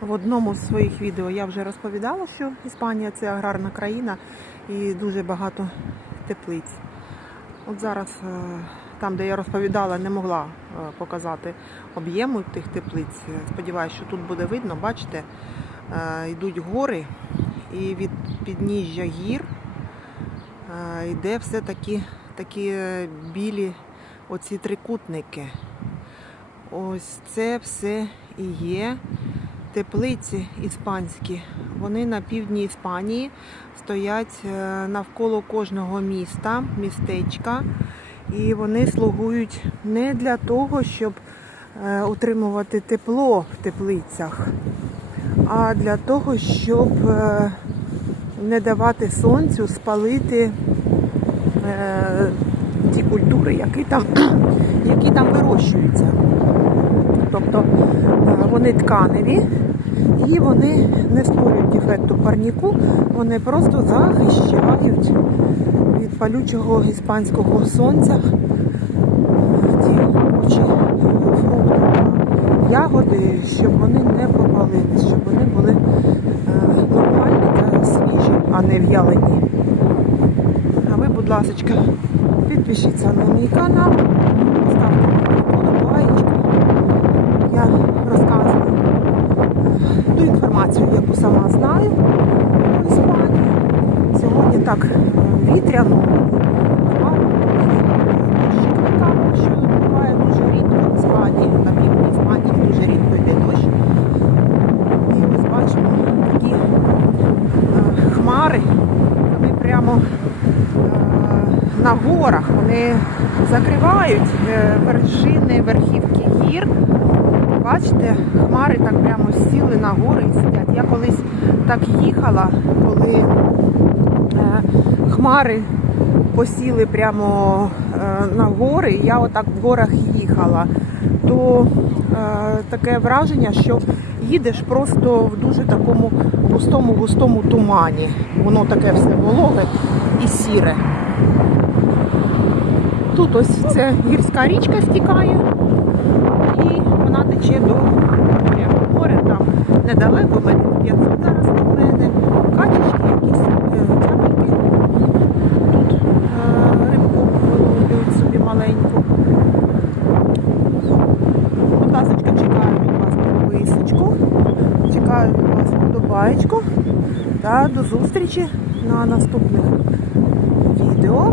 В одному з своїх відео я вже розповідала, що Іспанія це аграрна країна і дуже багато теплиць. От зараз, е, там, де я розповідала, не могла е, показати об'єму тих теплиць. Сподіваюся, що тут буде видно, бачите, е, йдуть гори, і від підніжжя гір йде все такі, такі білі оці трикутники. Ось це все і є теплиці іспанські. Вони на півдні Іспанії стоять е, навколо кожного міста, містечка, і вони слугують не для того, щоб е, утримувати тепло в теплицях, а для того, щоб е, не давати сонцю спалити ті культури, які там, які там вирощуються. Вони тканеві і вони не створюють ефекту парніку, вони просто захищають від палючого іспанського сонця ті овочі, фрукти та ягоди, щоб вони не попалились, щоб вони були е, нормальні та свіжі, а не в'ялені. А ви, будь ласка, підпишіться на мій канал, ставте сама знаю про Іспанію. Сьогодні так е, вітряно, дощик що буває дуже рідко в Іспанії, на півдні Іспанії дуже рідко йде дощ. І ось бачимо такі е, хмари, вони прямо е, на горах, вони закривають вершини, верхівки гір. Бачите, хмари так прямо сіли на гори і сидять. Я колись так їхала, коли е, хмари посіли прямо е, на гори, і я отак в горах їхала, то е, таке враження, що їдеш просто в дуже такому густому густому тумані. Воно таке все вологе і сіре. Тут ось це гірська річка стікає і вона тече до моря. Море там недалеко, метрів 500 зараз від мене. Качечки якісь, е. Тут е, рибку виловлюють собі маленьку. Будь чекаю від вас підписочку, чекаю від вас подобаєчку та до зустрічі на наступних відео.